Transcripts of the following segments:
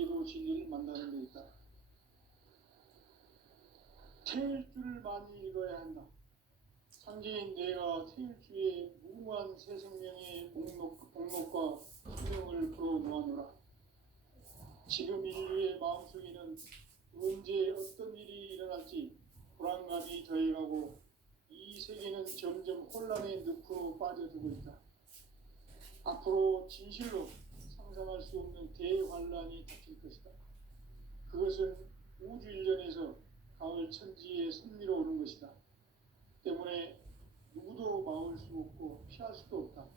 진리로 진리를 만나는 데 있다. 태일주를 많이 읽어야 한다. 상제인 내가 태일주의 무궁한 새 생명의 목록과 수명을 풀어놓아노라. 지금 인류의 마음속에는 언제 어떤 일이 일어날지 불안감이 더해가고 이 세계는 점점 혼란의 늪으로 빠져들고 있다. 앞으로 진실로 상상할 수 없는 대환란이 닥칠 것이다. 그것은 우주 일련에서 가을 천지에 선미로 오는 것이다. 때문에 누구도 막을 수 없고 피할 수도 없다.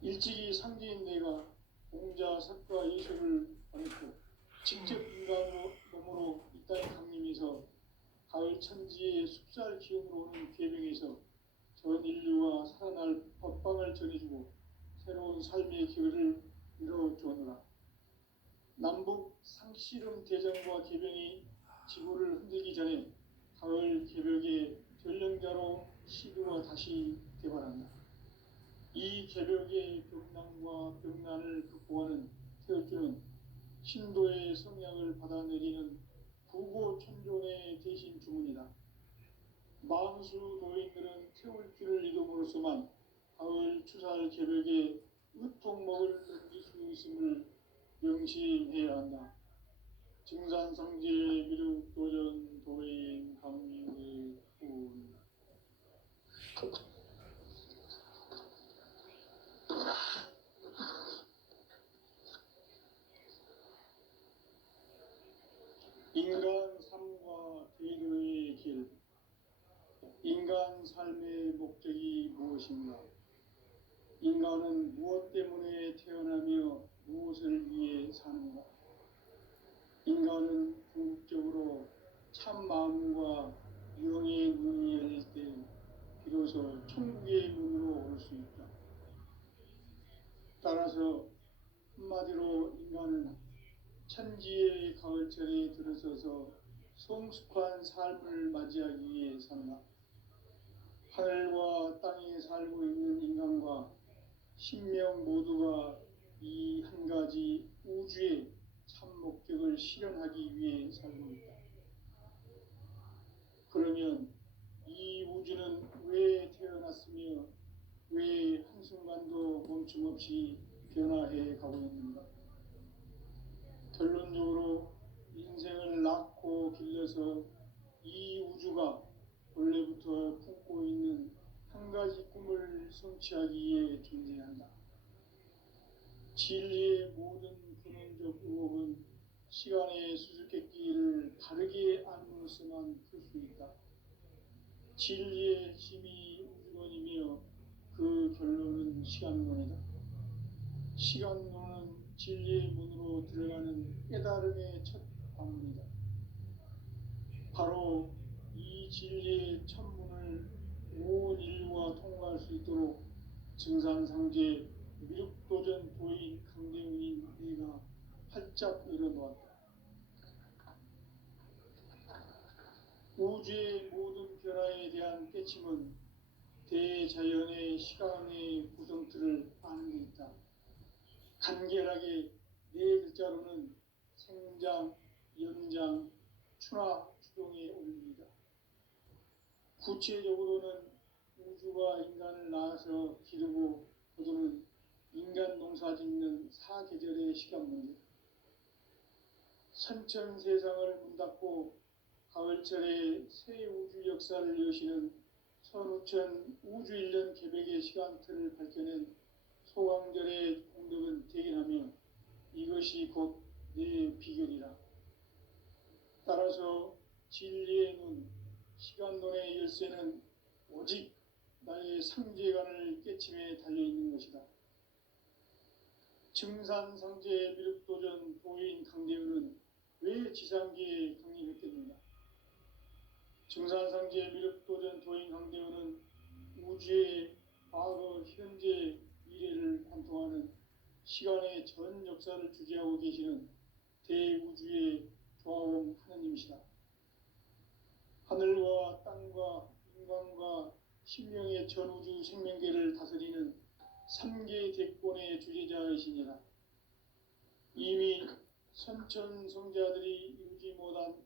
일찍이 상제인 내가 공자, 석가, 예수를 보냈고 직접 인간으로 몸으로 이 땅에 강림해서 가을 천지의 숲살 기운으로 오는 궤병에서 전 인류와 살아날 법방을 전해주고 새로운 삶의 기회를 열어주었노라. 남북 상씨름 대전과 개병이 지구를 흔들기 전에 가을 개벽의 전령자로 시드가 다시 개발한다. 이 개벽의 병난과 병난을 극복하는 태울주는 신도의 성약을 받아내리는 부고천존의 대신 주문이다. 만수 도인들은 태울주를 읽음으로써만 가을 추살 개벽의 으통목을 넘길 수 있음을 명시해야 한다. 증산성제 미륵도전 도인 강림의 군 인간 삶과 대도의 길. 인간 삶의 목적이 무엇인가? 인간은 무엇 때문에 태어나며 무엇을 위해 사는가? 인간은 궁극적으로 참 마음과 영의 문이 열릴 때 비로소 천국의 문으로 올 수 있다. 따라서 한마디로 인간은 천지의 가을철에 들어서서 성숙한 삶을 맞이하기 위해 산다. 하늘과 땅에 살고 있는 인간과 신명 모두가 이 한 가지 우주의 참 목적을 실현하기 위해 살고 있다. 그러면 이 우주는 왜 태어났으며 왜 한순간도 멈춤없이 변화해 가고 있는가? 결론적으로 인생을 낳고 길러서 이 우주가 원래부터 품고 있는 한 가지 꿈을 성취하기 위해 존재한다. 진리의 모든 근원적 의혹은 시간의 수수께끼를 바르게 알므로서만 풀 수 있다. 진리의 핵심이 우주론이며 그 결론은 시간론이다. 시간론은 진리의 문으로 들어가는 깨달음의 첫 방문이다. 바로 이 진리의 첫 문을 온 인류가 통과할 수 있도록 증산상제 미륵도전 도인 강대훈인 내가 활짝 열어놓았다. 우주의 모든 변화에 대한 깨침은 대자연의 시간의 구성틀을 아는 데 있다. 간결하게 네 글자로는 생장, 연장, 추나 추동의 원리이다. 구체적으로는 우주가 인간을 낳아서 기르고 거두는 인간 농사 짓는 사계절의 시간 문제. 선천 세상을 문 닫고 가을철에 새 우주 역사를 여시는 선우천 우주일년 개백의 시간틀을 밝혀낸 소강절의 공덕은 대견하며 이것이 곧 내 비결이라. 따라서 진리의 눈, 시간론의 열쇠는 오직 나의 상제관을 깨침에 달려있는 것이다. 증산상제 미륵도전 도인 강대훈은 왜 지상계에 강림했겠는가? 증산상제 미륵도전 도인 강대훈은 우주의 과거, 현재, 미래를 관통하는 시간의 전 역사를 주재하고 계시는 대우주의 조화원 하느님이시다. 하늘과 땅과 인간과 신명의 전우주 생명계를 다스리는 삼계 대권의 주재자이시니라. 이미 선천 성자들이 이루지 못한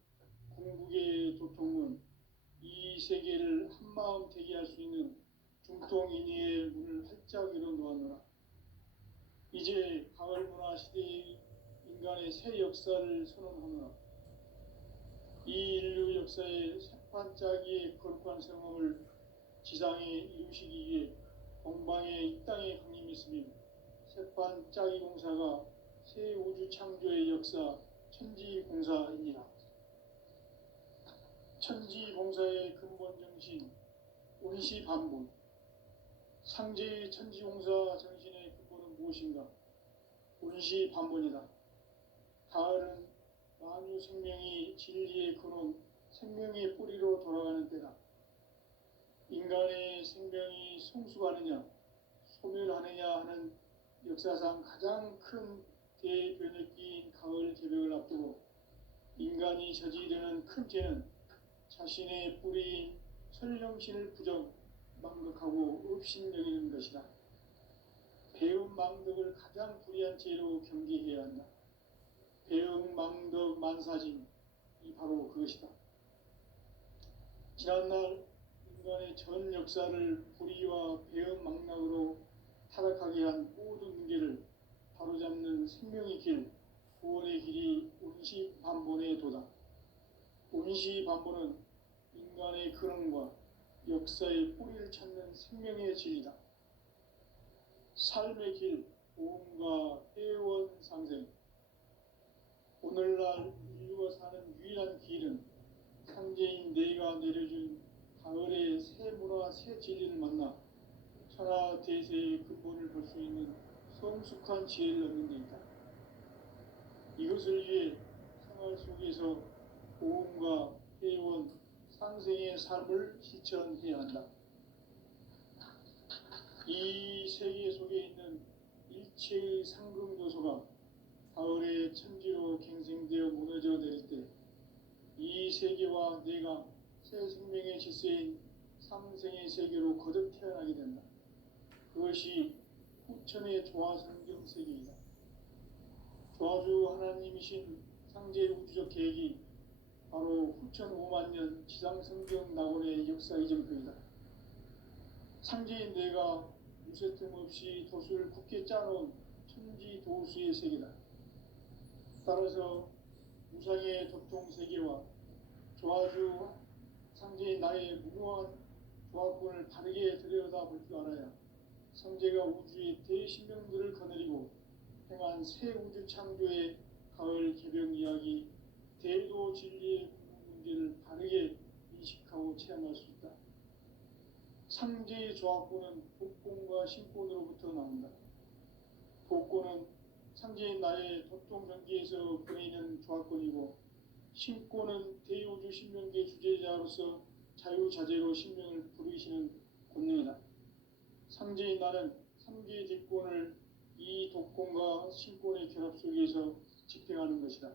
궁극의 도통은 이 세계를 한마음 되게 할 수 있는 중통인의의 문을 활짝 열어 놓았노라. 이제 가을 문화 시대의 인간의 새 역사를 선언하노라. 이 인류 역사의 새판짜기의 거룩한 성함을 지상에 이루시기 위해 동방의 이 땅에 강림했으며 새판짜기 공사가 새 우주 창조의 역사 천지공사이니라. 천지공사의 근본 정신 운시반본. 상제의 천지공사 정신의 근본은 무엇인가? 운시반본이다. 가을은 만유 생명이 진리의 근원, 생명의 뿌리로 돌아가는 때다. 인간의 생명이 성숙하느냐, 소멸하느냐 하는 역사상 가장 큰 대변혁기인 가을 개벽을 앞두고 인간이 저지르는 큰 죄는 자신의 뿌리인 설령신을 부정, 망극하고 업신여기는 것이다. 배움 망덕을 가장 불의한 죄로 경계해야 한다. 배움 망덕 만사짐이 바로 그것이다. 지난날 인간의 전 역사를 불의와 배움 망락으로 타락하게 한 모든 문제를 바로잡는 생명의 길, 구원의 길이 운시반본의 도다. 운시반본은 인간의 근원과 역사의 뿌리를 찾는 생명의 진리다. 삶의 길, 보험과 회원 상생. 오늘날 인류가 사는 유일한 길은 상제인 내가 내려준 가을의 새 문화, 새 진리를 만나 천하 대세의 근본을 볼 수 있는 성숙한 지혜를 얻는 데 있다. 이것을 위해 생활 속에서 보험과 회원, 상생의 삶을 실천해야 한다. 이 세계 속에 있는 일체의 상금 요소가 가을의 천지로 갱생되어 무너져 내릴 때 이 세계와 내가 새 생명의 질서인 상생의 세계로 거듭 태어나게 된다. 그것이 후천의 조화성경 세계이다. 조화주 하나님이신 상제 우주적 계획이 바로 후천 5만 년 지상성경 낙원의 역사 이정표이다. 상제인 내가 무쇠 틈 없이 도수를 굳게 짜놓은 천지 도수의 세계다. 따라서 무상의 도통 세계와 조화주 상제인 나의 무궁한 조합권을 바르게 들여다볼 줄 알아야 상제가 우주의 대신명들을 거느리고 행한 새 우주 창조의 가을 개벽 이야기, 대도 진리의 문제를 바르게 인식하고 체험할 수 있다. 상제의 조합권은 복권과 신권으로부터 나온다. 복권은 상제인 나의 도통 경계에서 보내는 조합권이고, 신권은 대우주 신명계 주제자로서 자유자재로 신명을 부르시는 권능이다. 상제인 나는 상계의 뒷권을 이 독권과 신권의 결합 속에서 집행하는 것이다.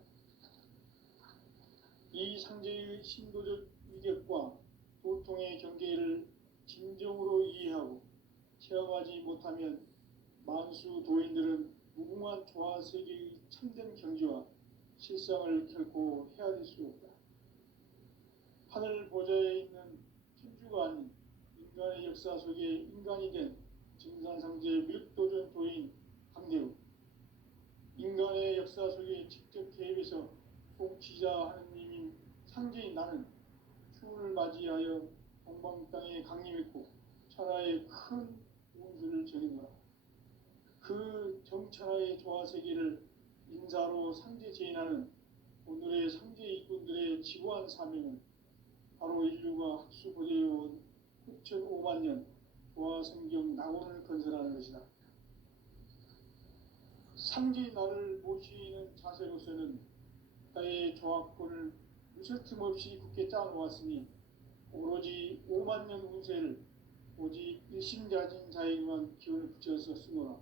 이 상제의 신도적 위력과 도통의 경계를 진정으로 이해하고 체험하지 못하면 만수 도인들은 무궁한 조화 세계의 참된 경지와 실상을 결코 헤아릴 수 없다. 하늘 보좌에 있는 천주가 아닌 인간의 역사 속에 인간이 된 증산상제 밀도전 도인 강대우, 인간의 역사 속에 직접 개입해서 통치자 하느님인 상제인 나는 추운을 맞이하여 동방 땅에 강림했고 천하의 큰 운수를 정했노라. 그 정천하의 조화세계를 인사로 상제 제인하는 오늘의 상제 일꾼들의 지고한 사명은 바로 인류가 학수고대해온 후천 5만 년 조화성경 낙원을 건설하는 것이다. 상제인 나를 모시는 자세로서는 나의 조합권을 무쇠틈 없이 굳게 짜놓았으니 오로지 5만 년 운세를 오직 일심자진 자에게만 기운을 붙여서 쓰노라.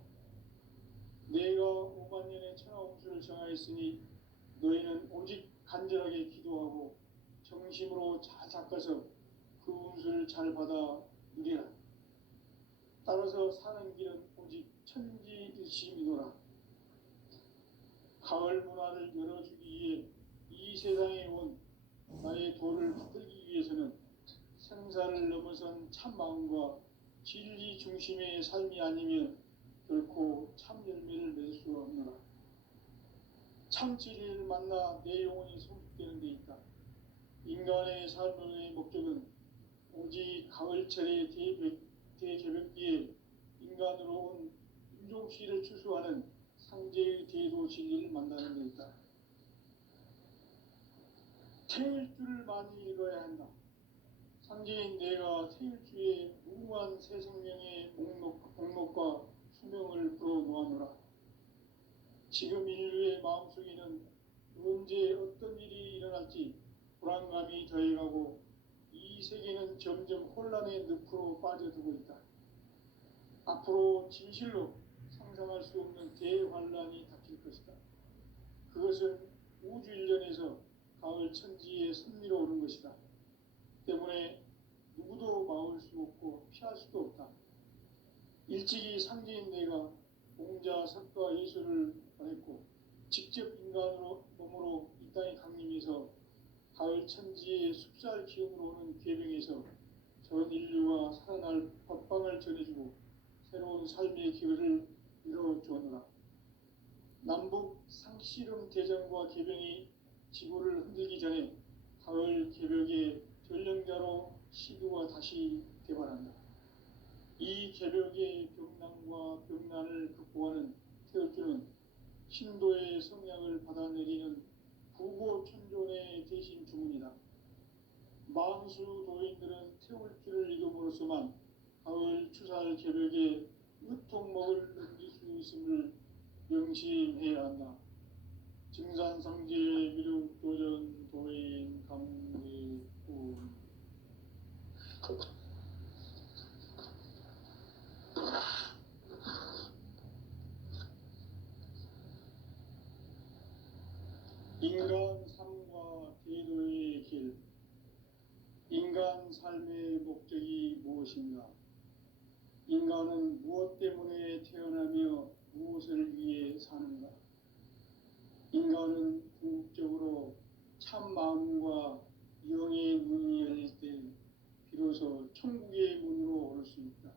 내가 5만 년의 천하 운수를 정하였으니 너희는 오직 간절하게 기도하고 정심으로 잘 닦아서 그 운수를 잘 받아 누리라. 따라서 사는 길은 오직 천지일심이노라. 가을 문화를 열어주기 위해 이 세상에 온 나의 도를 붙들기 위해서는 생사를 넘어선 참 마음과 진리 중심의 삶이 아니면 결코 참 열매를 맺을 수 없노라. 참 진리를 만나 내 영혼이 성숙되는 데 있다. 인간의 삶의 목적은 오직 가을철의 대개벽기에 인간으로 온 인종시를 추수하는 상제의 대도 진리를 만나는 데 있다. 태일주를 많이 읽어야 한다. 상제인 내가 태일주의 무궁한 새 생명의 목록과 수명을 불어놓아노라. 지금 인류의 마음속에는 언제 어떤 일이 일어날지 불안감이 더해가고 이 세계는 점점 혼란의 늪으로 빠져들고 있다. 앞으로 진실로 상상할 수 없는 대환란이 닥칠 것이다. 그것은 우주 일련에서 가을 천지에 선미로 오는 것이다. 때문에 누구도 막을 수 없고 피할 수도 없다. 일찍이 상제인 내가 공자, 석가, 예수를 보냈고 직접 인간으로 몸으로 이 땅에 강림해서 가을 천지의 숲살 기운으로 오는 괴병에서 전 인류가 살아날 법방을 전해주고 새로운 삶의 기회를 이뤄주었노라. 남북 상씨름 대전과 개병이 지구를 흔들기 전에 가을 개벽의 전령자로 시드가 다시 개발한다. 이 개벽의 병난과 병난을 극복하는 태울주는 신도의 성약을 받아내리는 부고천존의 대신 주문이다. 만수 도인들은 태울주를 읽음으로써만 가을 추살 개벽의 으통목을 넘길 수 있음을 명심해야 한다. 증산상제 미륵도전 도인 강리꾼. 인간 삶과 대도의 길. 인간 삶의 목적이 무엇인가? 인간은 무엇 때문에 태어나며 무엇을 위해 사는가? 인간은 궁극적으로 참 마음과 영의 문이 열릴 때 비로소 천국의 문으로 오를 수 있다.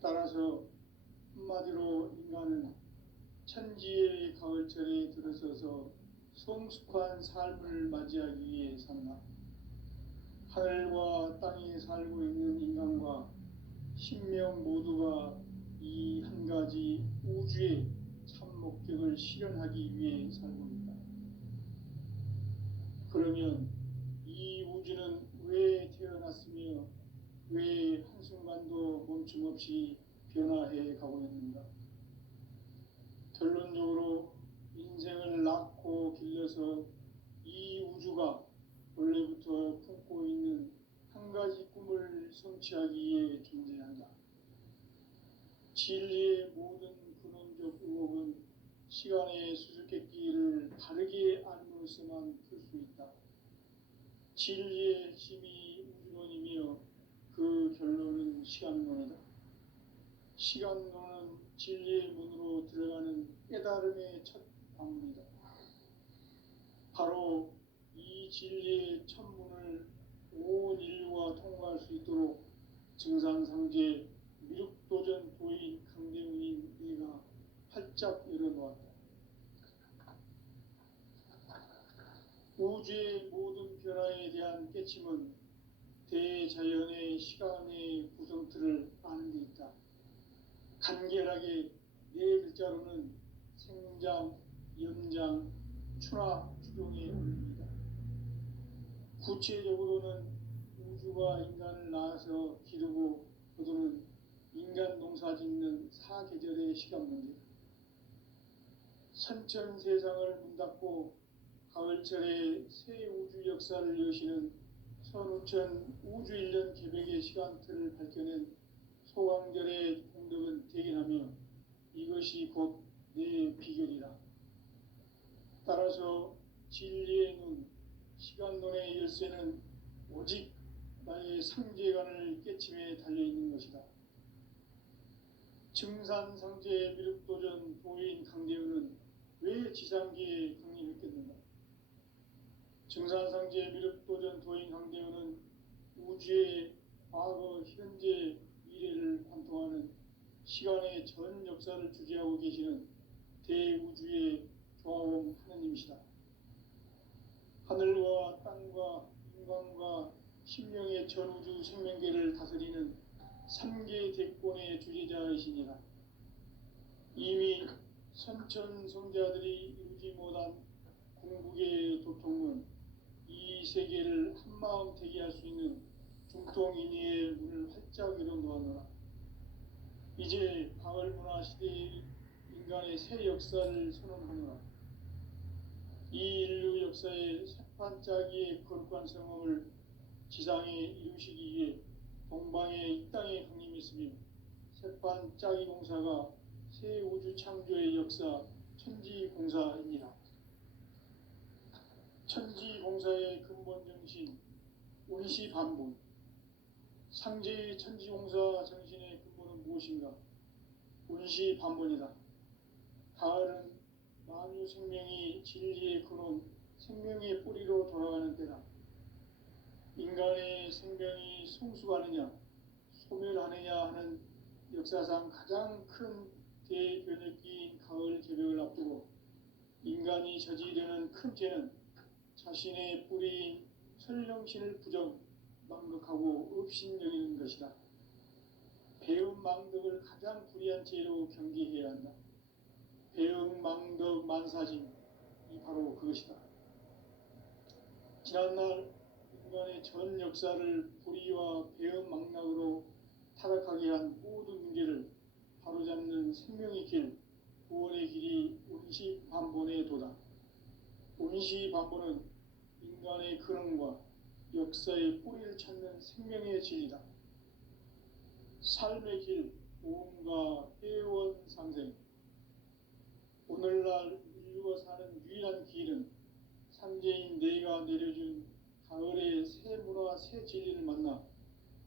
따라서 한마디로 인간은 천지의 가을철에 들어서서 성숙한 삶을 맞이하기 위해 산다. 하늘과 땅에 살고 있는 인간과 신명 모두가 이 한 가지 우주의 참 목적을 실현하기 위해 살고 있다. 그러면 이 우주는 왜 태어났으며 왜 한순간도 멈춤 없이 변화해 가고 있는가? 결론적으로 인생을 낳고 길러서 이 우주가 원래부터 품고 있는 한 가지 꿈을 성취하기 위해 존재한다. 진리의 모든 근원적 의혹은 시간의 수수께끼를 바르게 알므로서만 풀 수 있다. 진리의 핵심이 우주론이며 그 결론은 시간론이다. 시간론은 진리의 문으로 들어가는 깨달음의 첫 방문이다. 바로 이 진리의 첫 문을 온 인류가 통과할 수 있도록 증산상제 미륵도전 도인 강대훈인 이가 활짝 열어놓았다. 우주의 모든 변화에 대한 깨침은 대자연의 시간의 구성틀을 아는 데 있다. 간결하게 네 글자로는 생장, 연장, 추나 추종에 올립니다. 구체적으로는 우주가 인간을 낳아서 기르고 거두는 인간 농사 짓는 사계절의 시간 문제다. 선천 세상을 문 닫고 가을철에 새 우주 역사를 여시는 선우천 우주 1년 개벽의 시간틀을 밝혀낸 소강절의 공덕은 대견하며 이것이 곧 내 비결이라. 따라서 진리의 눈, 시간론의 열쇠는 오직 나의 상제관을 깨침에 달려있는 것이다. 증산상제 미륵도전 도인 강대훈은 상제 미륵도전 도인 강대원은 우주의 과거, 현재, 미래를 관통하는 시간의 전 역사를 주재하고 계시는 대우주의 조화원 하느님이시다. 하늘과 땅과 인간과 신명의 전우주 생명계를 다스리는 삼계 대권의 주재자이시니라. 이미 선천성자들이 이루지 못한 궁극의 도통은 이 세계를 한마음 되게 할 수 있는 중통인의의 문을 활짝 열어 놓았노라. 이제 가을 문화 시대의 인간의 새 역사를 선언하노라. 이 인류 역사의 새판짜기의 거룩한 성험을 지상에 이루시기 위해 동방의 이 땅에 강림했으며 새판짜기 공사가 새 우주 창조의 역사 천지공사입니다. 천지공사의 근본 정신 운시반본. 상제의 천지공사 정신의 근본은 무엇인가? 운시반본이다. 가을은 만유 생명이 진리의 근원, 생명의 뿌리로 돌아가는 때다. 인간의 생명이 성숙하느냐, 소멸하느냐 하는 역사상 가장 큰 대변혁기인 가을 개벽을 앞두고 인간이 저지르는 큰 죄는 자신의 뿌리인 설령신을 부정, 망극하고 업신여기는 것이다. 배음 망덕을 가장 불의한 죄로 경계해야 한다. 배음 망덕 만사짐이 바로 그것이다. 지난날 인간의 전 역사를 불의와 배음 망락으로 타락하게 한 모든 문제를 바로잡는 생명의 길, 구원의 길이 운시반본의 도다. 운시반본은 인간의 근원과 역사의 뿌리를 찾는 생명의 진리다. 삶의 길, 보험과 회원 상생. 오늘날 인류가 사는 유일한 길은 상제인 내가 내려준 가을의 새 문화, 새 진리를 만나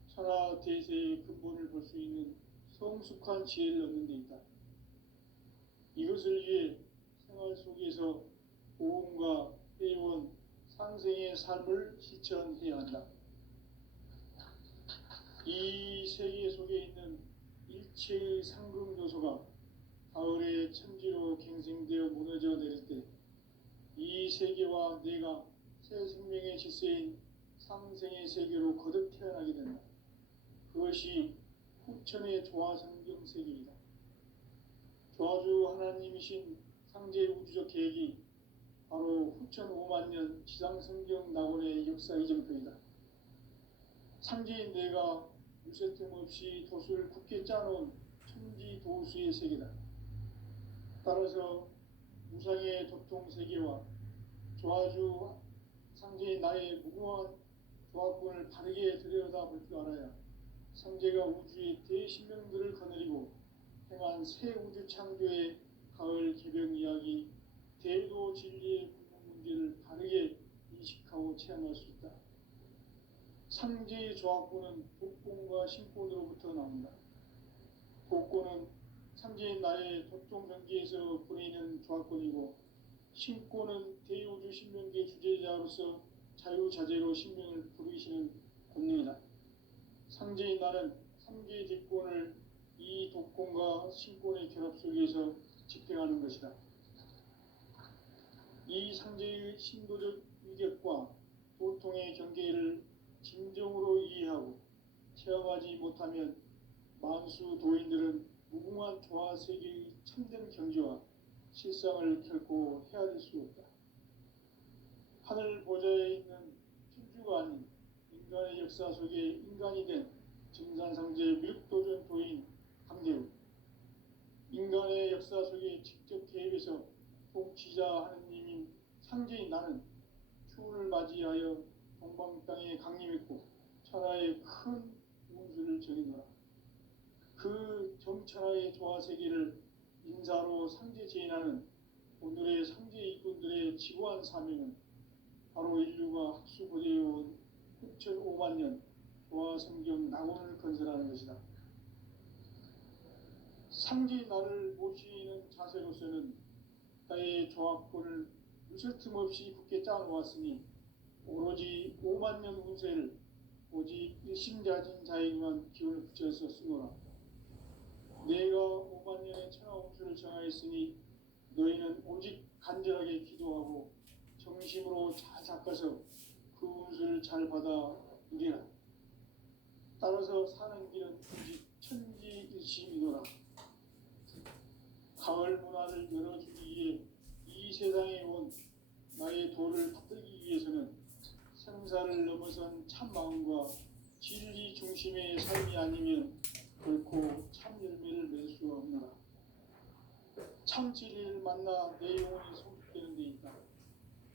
천하 대세의 근본을 볼 수 있는 성숙한 지혜를 얻는 데 있다. 이것을 위해 생활 속에서 보험과 회원, 상생의 삶을 실천해야 한다. 이 세계 속에 있는 일체의 상금 요소가 가을의 천지로 갱생되어 무너져 내릴 때 이 세계와 내가 새 생명의 질서인 상생의 세계로 거듭 태어나게 된다. 그것이 후천의 조화성경 세계이다. 조화주 하나님이신 상제 우주적 계획이 바로 후천 5만 년 지상성경 낙원의 역사 이정표이다. 상제인 내가 유세 틈 없이 도수를 굳게 짜놓은 천지 도수의 세계다. 따라서 무상의 도통 세계와 조화주 상제인 나의 무궁한 조합권을 바르게 들여다볼 줄 알아야 상제가 우주의 대신명들을 거느리고 행한 새 우주 창조의 가을 개벽 이야기, 대도 진리의 문제를 바르게 인식하고 체험할 수 있다. 상제의 조합권은 복권과 신권으로부터 나온다. 복권은 상제인 나의 도통 경기에서 보내는 조합권이고, 신권은 대우주 신명계 주제자로서 자유자재로 신명을 부르시는 권능이다. 상제인 나는 상계의 뒷권을 이 독권과 신권의 결합 속에서 집행하는 것이다. 이 상제의 신도적 위격과 도통의 경계를 진정으로 이해하고 체험하지 못하면 만수 도인들은 무궁한 조화 세계의 참된 경지와 실상을 결코 헤아릴 수 없다. 하늘 보좌에 있는 천주가 아닌 인간의 역사 속에 인간이 된 증산상제 미륵도전 도인 강대우, 인간의 역사 속에 직접 개입해서 통치자 하느님인 상제인 나는 추운을 맞이하여 동방 땅에 강림했고 천하의 큰 운수를 정해노라. 그 정천하의 조화세계를 인사로 상제 제인하는 오늘의 상제 이꾼들의 지고한 사명은 바로 인류가 학수고대해온 후천 5만 년 조화성경 낙원을 건설하는 것이다. 상제인 나를 모시는 자세로서는 나의 조합권을 무쇠 틈 없이 굳게 짜놓았으니 오로지 5만 년 운세를 오직 일심자진 자에게만 기운을 붙여서 쓰노라. 내가 5만 년의 천하 운수를 정하였으니 너희는 오직 간절하게 기도하고 정심으로 잘 닦아서 그 운수를 잘 받아 누리라. 따라서 사는 길은 오직 천지일심이노라. 가을 문화를 열어주기 위해 이 세상에 온 나의 도를 받들기 위해서는 생사를 넘어선 참 마음과 진리 중심의 삶이 아니면 결코 참 열매를 맺을 수가 없노라. 참 진리를 만나 내 영혼이 성숙되는 데 있다.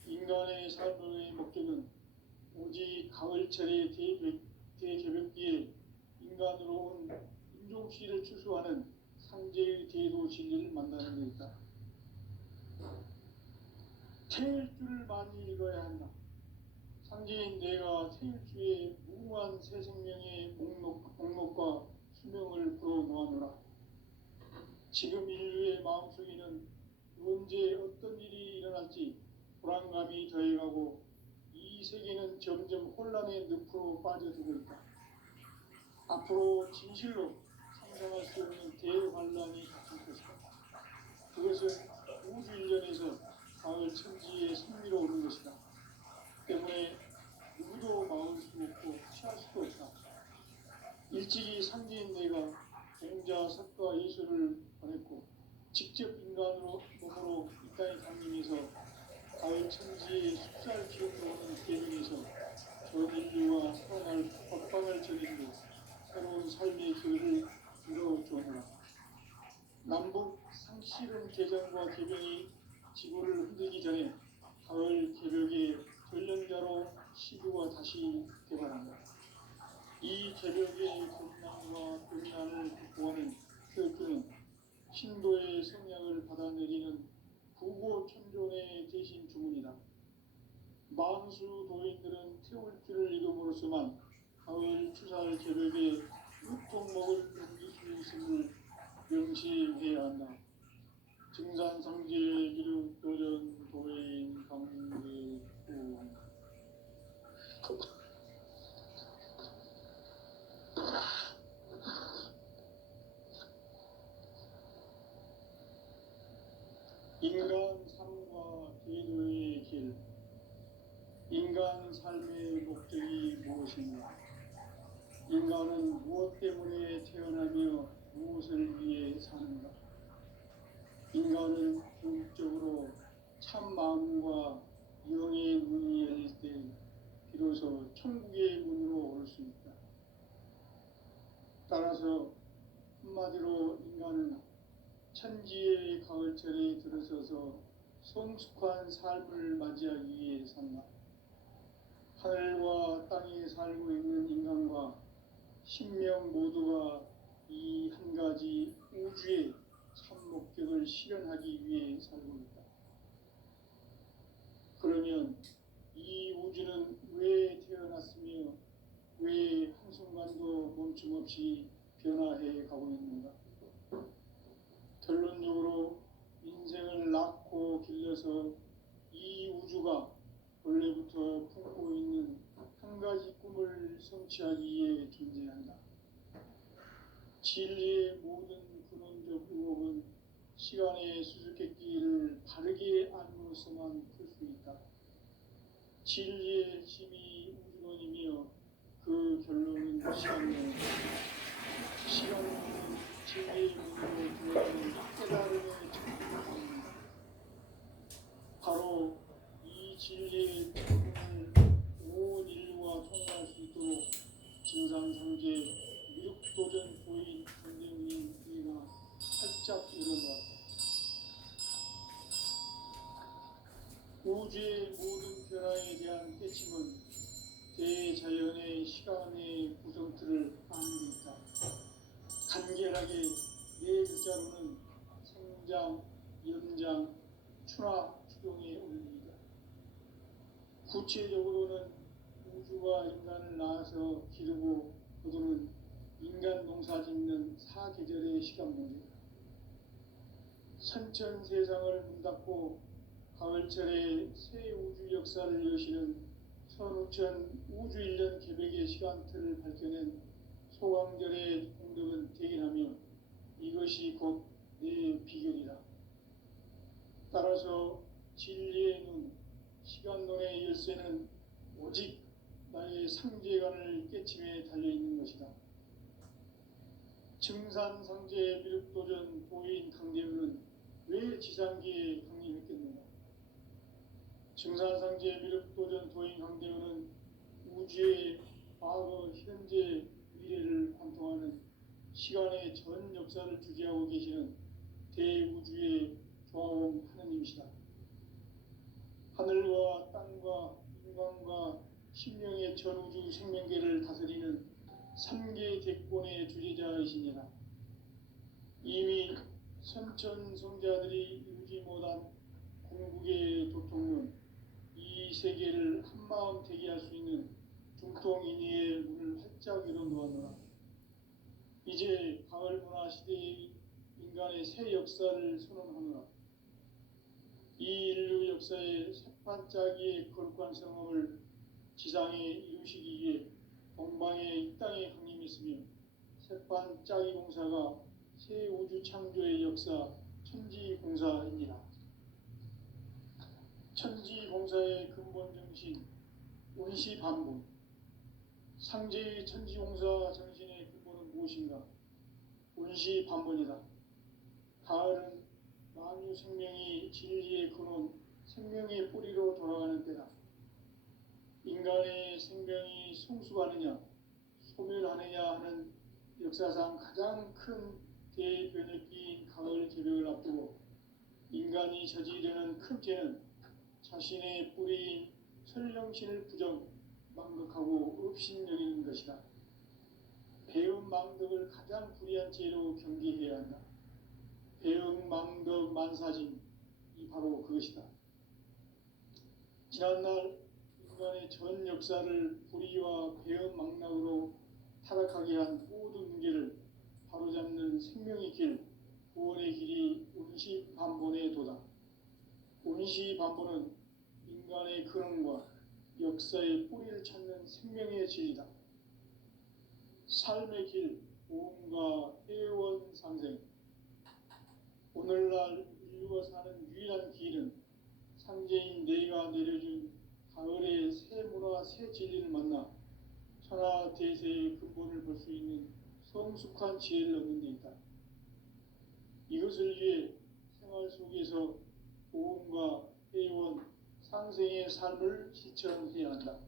인간의 삶의 목적은 오직 가을철의 대개벽기에 인간으로 온 인종시를 추수하는 상제의 대도 진리를 만나는 데 있다. 태일주를 많이 읽어야 한다. 상제인 내가 태일주의 무궁한 새 생명의 목록과 수명을 불어놓아노라. 지금 인류의 마음속에는 언제 어떤 일이 일어날지 불안감이 더해가고 이 세계는 점점 혼란의 늪으로 빠져들고 있다. 앞으로 진실로 상상할 수 없는 대환란이 닥칠 것이다. 그것은 우주 일련에서 가을 천지의 승리로 오는 것이다. 때문에 누구도 막을 수 없고 피할 수도 없다. 일찍이 상제인 내가 공자, 석가, 예수를 보냈고 직접 인간으로 몸으로 이 땅에 강림해서 가을 천지의 숫살 기운으로 오는 계명에서 전 인류와 살아날 법방을 전인도 새로운 삶의 길을 이루어주어라. 남북 상실은 개정과 개변이 지구를 흔들기 전에 가을 개벽의 전령자로 시구가 다시 개발한다. 이 개벽의困난과 음란을 극복하는 태극기는 신도의 성약을 받아내리는 구고천존의 대신 주문이다. 만수 도인들은 태울주를 이름으로서만 가을 추살 개벽의 육종목을 넘길 수 있음을 명시해야 한다. 증산성제 기륵도전 도인 강대구 인간 삶과 제도의 길. 인간 삶의 목적이 무엇인가? 인간은 무엇 때문에 태어나며 무엇을 위해 사는가? 인간은 궁극적으로 참 마음과 영의 문이 열릴 때 비로소 천국의 문으로 올 수 있다. 따라서 한마디로 인간은 천지의 가을철에 들어서서 성숙한 삶을 맞이하기 위해 산다. 하늘과 땅에 살고 있는 인간과 신명 모두가 이 한 가지 우주의 참 목적을 실현하기 위해 살고 있다. 그러면 이 우주는 왜 태어났으며 왜 한순간도 멈춤 없이 변화해 가고 있는가? 결론적으로 인생을 낳고 길러서 이 우주가 원래부터 품고 있는 한 가지 꿈을 성취하기 위해 존재한다. 진리의 모든 근원적 의혹은 시간의 수수께끼를 바르게 알므로서만 풀 수 있다. 진리의 힘이 우주론이며 그 결론은 시간론이다. 시간론은 진리의 문으로 들어가는 깨달음의 천국입니다. 바로 이 진리의 꿈을 온 인류가 통과할 수 있도록 증산상제 미륵도전 도인 선생님 우리가 활짝 열어놓았다. 우주의 모든 변화에 대한 깨침은 대자연의 시간의 구성틀을 아는 데 있다. 간결하게 네 글자로는 생장, 연장, 추나, 추동의 원리이다. 구체적으로는 우주가 인간을 낳아서 기르고 거두는 인간 농사 짓는 사계절의 시간 문제다. 선천 세상을 문 닫고 가을철에 새 우주 역사를 여시는 선우천 우주일년 계획의 시간틀을 밝혀낸 소강절의 공덕은 대견하며 이것이 곧 내 비결이다. 따라서 진리의 눈, 시간론의 열쇠는 오직 나의 상제관을 깨침에 달려있는 것이다. 증산상제 미륵도전 도인 강대우는 왜 지상기에 강림했겠는가? 증산상제 미륵도전 도인 강대우는 우주의 과거, 현재, 미래를 관통하는 시간의 전 역사를 주재하고 계시는 대우주의 조화원 하느님이시다. 하늘과 땅과 인간과 신령의 전우주 생명계를 다스리는 3개 대권의 주재자이시니라. 이미 선천성자들이 이루지 못한 궁극의 도통론, 이 세계를 한마음 되게 할 수 있는 중통인의의 문을 활짝 열어놓았노라. 이제 가을 문화 시대의 인간의 새 역사를 선언하노라. 이 인류 역사의 새판짜기의 거룩한 성험을 지상에 이루시기 위해 동방의 이 땅에 강림했으며 새판짜기 공사가 새 우주 창조의 역사 천지공사입니다. 천지공사의 근본 정신 운시반본, 상제의 천지공사 정신의 근본은 무엇인가? 운시반본이다. 가을은 만유 생명이 진리의 근원, 생명의 뿌리로 돌아가는 때다. 인간의 생명이 성숙하느냐, 소멸하느냐 하는 역사상 가장 큰 대변혁기인 가을 개벽을 앞두고 인간이 저지르는 큰 죄는 자신의 뿌리인 설령신을 부정, 망극하고 업신여기는 것이다. 배음 망덕을 가장 불의한 죄로 경계해야 한다. 배음 망덕 만사진, 이 바로 그것이다. 지난날 인간의 전 역사를 불의와 배음 망락으로 타락하게 한 모든 문제를 바로잡는 생명의 길, 구원의 길이 운시반본의 도다. 운시반본은 인간의 근원과 역사의 뿌리를 찾는 생명의 진리다. 삶의 길, 보험과 해원상생. 오늘날 인류가 사는 유일한 길은 상제인 내가 내려준 가을의 새 문화, 새 진리를 만나 천하 대세의 근본을 볼 수 있는 성숙한 지혜를 얻는 데 있다. 이것을 위해 생활 속에서 보험과 해원, 상생의 삶을 실천해야 한다.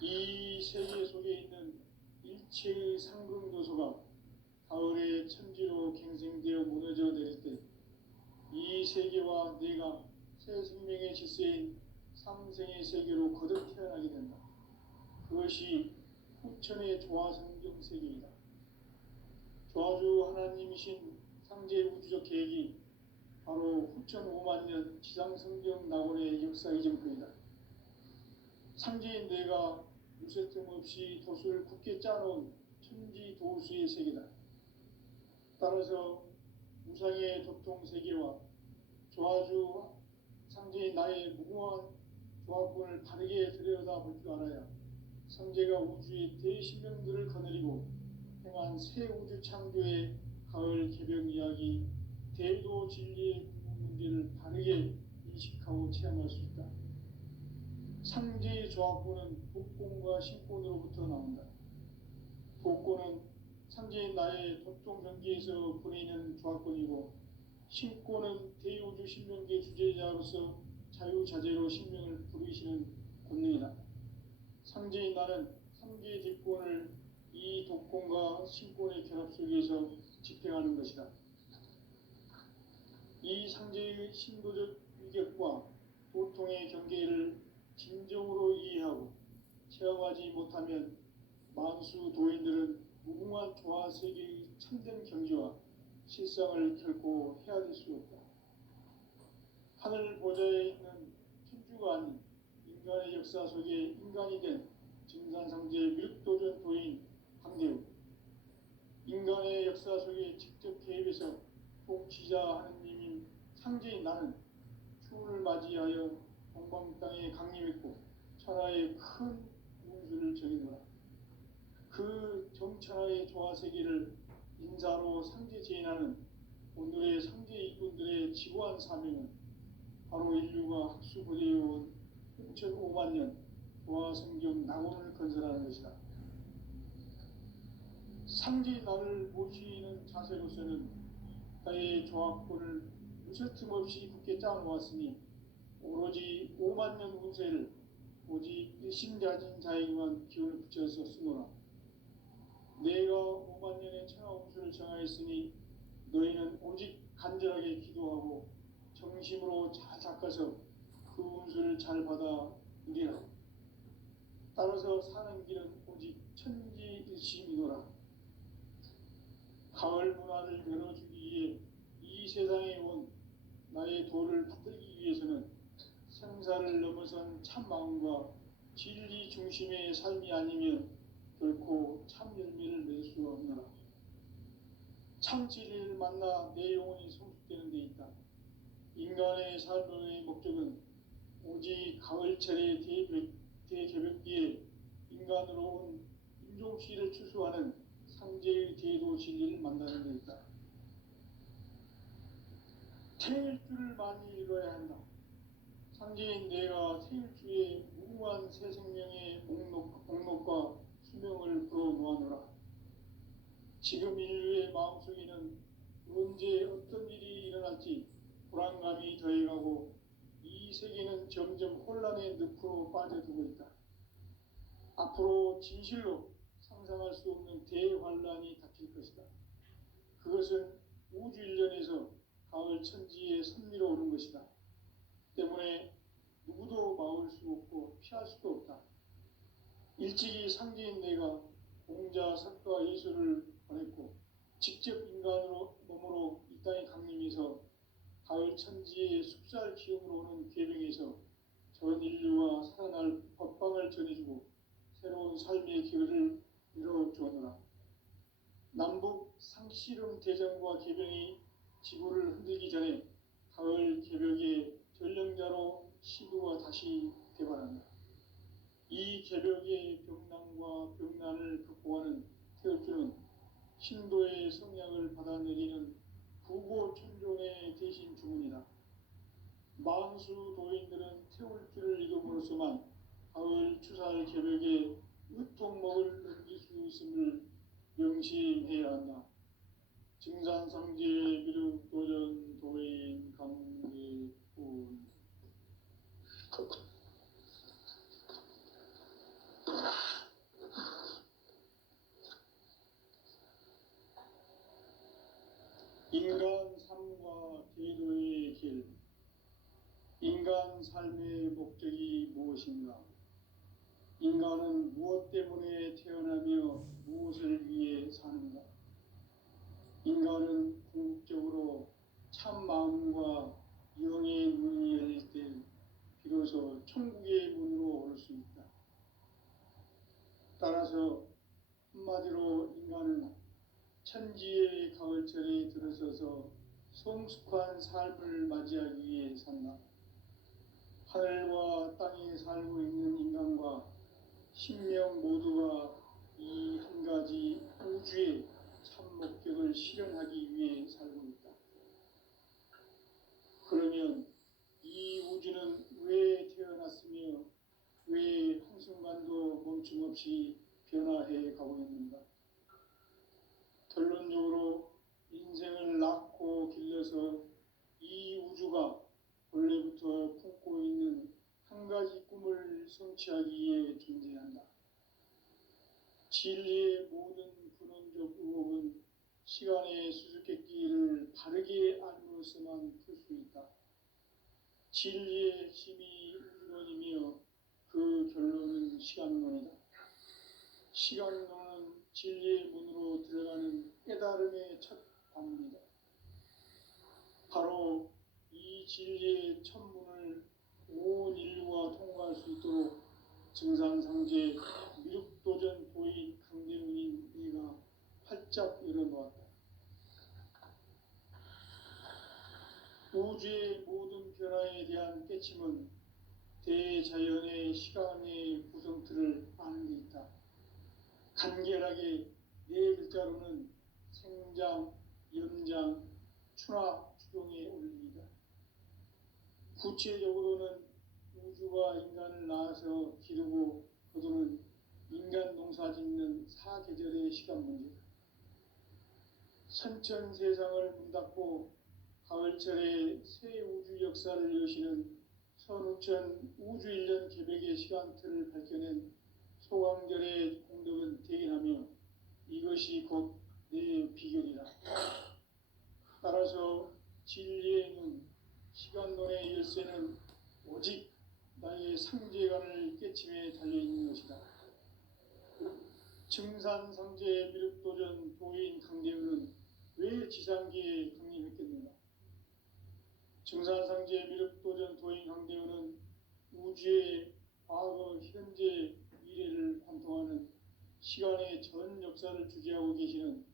이 세계 속에 있는 일체의 상승도서가 가을의 천지로 갱생되어 무너져 내릴 때 이 세계와 내가 새 생명의 질서인 상생의 세계로 거듭 태어나게 된다. 그것이 후천의 조화성경 세계이다. 조화주 하나님이신 상제 우주적 계획이 바로 후천 5만 년 지상성경 낙원의 역사 이정표이다. 상제인 내가 무쇠 틈 없이 돛을 굳게 짜놓은 천지 도수의 세계다. 따라서 무상의 도통 세계와 조화주 상제인 나의 무궁한 조화권을 바르게 들여다볼 줄 알아야 상제가 우주의 대신명들을 거느리고 행한 새 우주 창조의 가을 개벽 이야기, 대도 진리의 궁극 문제를 바르게 인식하고 체험할 수 있다. 상제의 조화권은 독권과 신권으로부터 나온다. 독권은 상제인 나의 도통 경계에서 보내는 조화권이고, 신권은 대우주 신명계 주제자로서 자유자재로 신명을 부르시는 권능이다. 상제인 나는 3개의 뒷권을 이 독권과 신권의 결합 속에서 집행하는 것이다. 이 상제의 신도적 위격과 도통의 경계를 진정으로 이해하고 체험하지 못하면 만수 도인들은 무궁한 조화세계의 참된 경지와 실상을 결코 헤아릴 수 없다. 하늘 보좌에 있는 천주가 아닌 인간의 역사 속에 인간이 된 증산상제 미륵도전 도인 강대우, 인간의 역사 속에 직접 개입해서 통치자 하느님인 상제인 나는 추운을 맞이하여 동방 땅에 강림했고 천하의 큰 운수를 정해노라. 그 정천하의 조화세계를 인사로 상제 제인하는 오늘의 상제 이군들의 지구한 사명은 바로 인류가 학수고대해온 6,500만 년 조화성경 낙원을 건설하는 것이다. 상제 나를 모시는 자세로서는 나의 조합권을 무쇠 틈 없이 굳게 짜놓았으니 오로지 5만 년 운세를 오직 일심자진 자에게만 기운을 붙여서 쓰노라. 내가 5만 년의 천하 운수를 정하였으니 너희는 오직 간절하게 기도하고 정심으로 잘 닦아서 그 운수를 잘 받아 누리라. 따라서 사는 길은 오직 천지일심이노라. 가을 문화를 열어주기 위해 이 세상에 온 나의 도를 받들기 위해서는 생사를 넘어선 참 마음과 진리 중심의 삶이 아니면 결코 참 열매를 낼 수 없노라. 참 진리를 만나 내 영혼이 성숙되는 데 있다. 인간의 삶의 목적은 오직 가을철의 대개벽기에 인간으로 온 인종시를 추수하는 상제의 대도 진리를 만나는 데 있다. 태일주를 많이 읽어야 한다. 상제인 내가 태일주의 무궁한 새 생명의 목록과 수명을 불어놓아노라. 지금 인류의 마음속에는 언제 어떤 일이 일어날지 불안감이 더해가고 이 세계는 점점 혼란의 늪으로 빠져들고 있다. 앞으로 진실로 상상할 수 없는 대환란이 닥칠 것이다. 그것은 우주 일련에서 가을 천지의 섭리로 오는 것이다. 때문에 누구도 막을 수 없고 피할 수도 없다. 일찍이 상제인 내가 공자, 석가, 예수를 보냈고 직접 인간으로 몸으로 이 땅에 강림해서 가을 천지의 숲살 기운으로 오는 계명에서 전 인류와 살아날 법방을 전해주고 새로운 삶의 길을 이뤄주었노라. 남북 상씨름 대전과 계명이 지구를 흔들기 전에 가을 개벽의 전령자로 시부가 다시 개발한다. 이 개벽의 병난과 병난을 극복하는 태울주는 신도의 성약을 받아내리는 부고천존의 대신 주문이다. 만수 도인들은 태울주를 읽음으로써만 가을 추살 개벽에 으통목을 넘길 수 있음을 명심해야 한다. 증산상제 미륵 도전 도인 강대군. 인간 삶과 제도의 길. 인간 삶의 목적이 무엇인가? 인간은 무엇 때문에 태어나며 무엇을 위해 사는가? 인간은 궁극적으로 참 마음과 영의 문이 열릴 때 비로소 천국의 문으로 오를 수 있다. 따라서 한마디로 인간은 천지의 가을철에 들어서서 성숙한 삶을 맞이하기 위해 산다. 하늘과 땅에 살고 있는 인간과 신명 모두가 이 한 가지 우주의 참 목적을 실현하기 위해 살고 있다. 그러면 이 우주는 왜 태어났으며 왜 한순간도 멈춤없이 변화해 가고 있는가? 결론적으로 인생을 낳고 길러서 이 우주가 원래부터 품고 있는 한 가지 꿈을 성취하기 위해 존재한다. 진리의 모든 근원적 의혹은 시간의 수수께끼를 바르게 알므로서만 풀 수 있다. 진리의 핵심이 우주론이며 그 결론은 시간론이다. 시간론은 진리의 문으로 들어가는 깨달음의 첫 관문이다. 바로 이 진리의 첫 문을 온 인류가 통과할 수 있도록 증산상제 미륵도전 도인 강대문인 네가 활짝 열어놓았다. 우주의 모든 변화에 대한 깨침은 대자연의 시간의 구성틀을 아는 데 있다. 간결하게 네 글자로는 생장, 연장, 추나 추동에 올립니다. 구체적으로는 우주가 인간을 낳아서 기르고 거두는 인간 농사 짓는 사계절의 시간 문제다. 선천 세상을 문닫고 가을철에 새 우주 역사를 여시는 선우천 우주일년 개백의 시간틀을 밝혀낸 소강절의 공덕은 대견하며 이것이 곧 내 비결이다. 따라서 진리의 눈, 시간론의 열쇠는 오직 나의 상제관을 깨침에 달려있는 것이다. 증산상제 미륵도전 도인 강대우는 왜 지상기에 강림했겠는가? 증산상제 미륵도전 도인 강대우는 우주의 과거, 현재, 미래를 관통하는 시간의 전 역사를 주재하고 계시는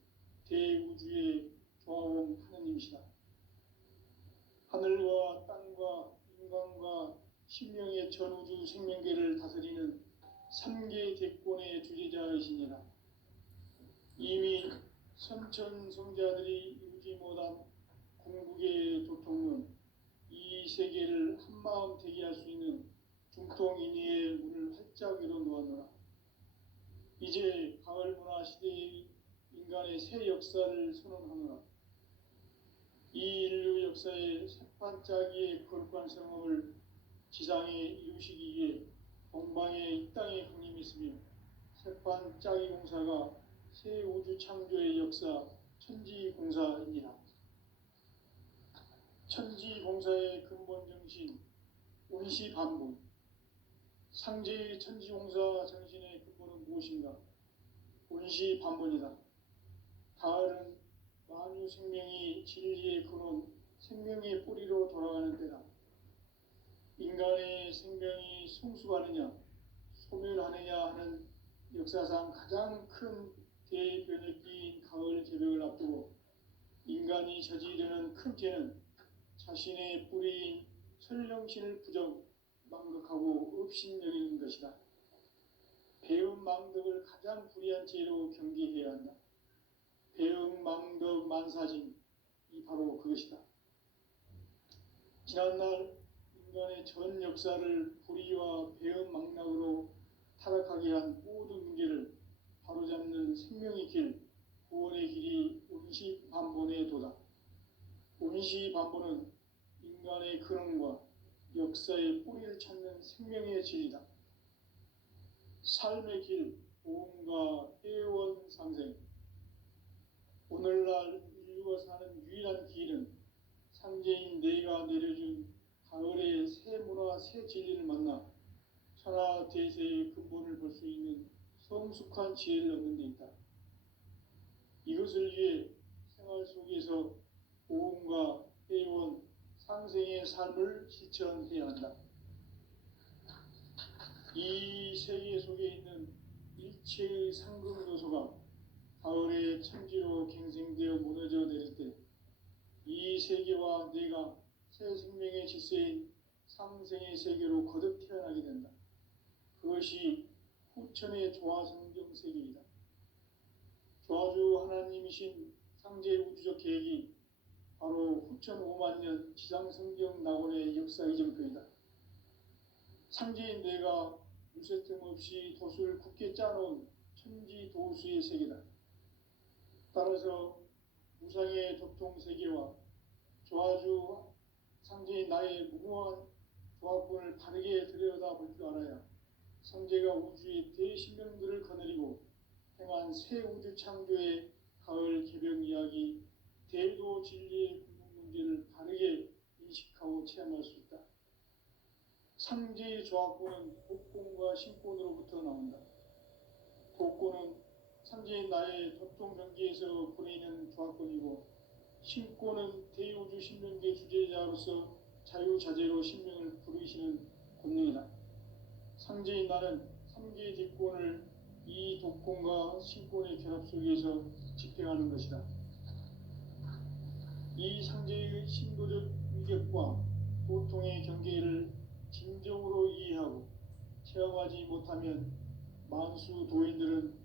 대우주의 조화원 하느님이시다. 하늘과 땅과 인간과 신명의 전우주 생명계를 다스리는 3개 대권의 주제자이시니라. 이미 선천성자들이 이루지 못한 궁극의 도통은 이 세계를 한마음 되게 할 수 있는 중통인의의 문을 활짝 열어놓았노라. 이제 가을 문화 시대의 인간의 새 역사를 선언하노라. 이 인류 역사의 새판짜기의 거룩한 성업을 지상에 이루시기 위해 동방에 이 땅에 강림했으며 새판짜기 공사가 새 우주 창조의 역사 천지공사입니다. 천지공사의 근본 정신 온시반복. 상제의 천지공사 정신의 근본은 무엇인가? 온시반복이다. 가을은 만유 생명이 진리의 근원, 생명의 뿌리로 돌아가는 때다. 인간의 생명이 성숙하느냐, 소멸하느냐 하는 역사상 가장 큰 대변혁기인 가을 개벽을 앞두고 인간이 저지르는 큰 죄는 자신의 뿌리인 설령신을 망각하고 업신여기는 것이다. 배움 망덕을 가장 불의한 죄로 경계해야 한다. 배움 망덕 만사진, 이 바로 그것이다. 지난날 인간의 전 역사를 불의와 배움 망락으로 타락하게 한 모든 문제를 바로잡는 생명의 길, 구원의 길이 온시반본의 도다. 온시반본은 인간의 근원과 역사의 뿌리를 찾는 생명의 진리다. 삶의 길, 보험과 회원 상생. 오늘날 인류가 사는 유일한 길은 상제인 내가 내려준 가을의 새 문화, 새 진리를 만나 천하 대세의 근본을 볼 수 있는 성숙한 지혜를 얻는 데 있다. 이것을 위해 생활 속에서 보험과 회원, 상생의 삶을 실천해야 한다. 이 세계 속에 있는 일체의 상금 요소가 가을의 천지로 갱생되어 무너져 내릴 때 이 세계와 내가 새 생명의 질서인 상생의 세계로 거듭 태어나게 된다. 그것이 후천의 조화성경 세계이다. 조화주 하나님이신 상제 우주적 계획이 바로 후천 5만 년 지상성경 낙원의 역사 이정표이다. 상제인 내가 물새틈 없이 돛을 굳게 짜놓은 천지도수의 세계다. 따라서 무상의 도통 세계와 조화주 상제인 나의 무모한 조합권을 바르게 들여다볼 줄 알아야 상제가 우주의 대신명들을 거느리고 행한 새 우주 창조의 가을 개벽 이야기, 대도 진리의 궁극 문제를 바르게 인식하고 체험할 수 있다. 상제의 조합권은 독권과 신권으로부터 나온다. 독권은 상제인 나의 도통 경계에서 보내는 조합권이고, 신권은 대우주 신명계 주제자로서 자유자재로 신명을 부르시는 권능이다. 상제인 나는 3개의 뒷권을 이 독권과 신권의 결합 속에서 집행하는 것이다. 이 상제의 신도적 위격과 고통의 경계를 진정으로 이해하고 체험하지 못하면 만수 도인들은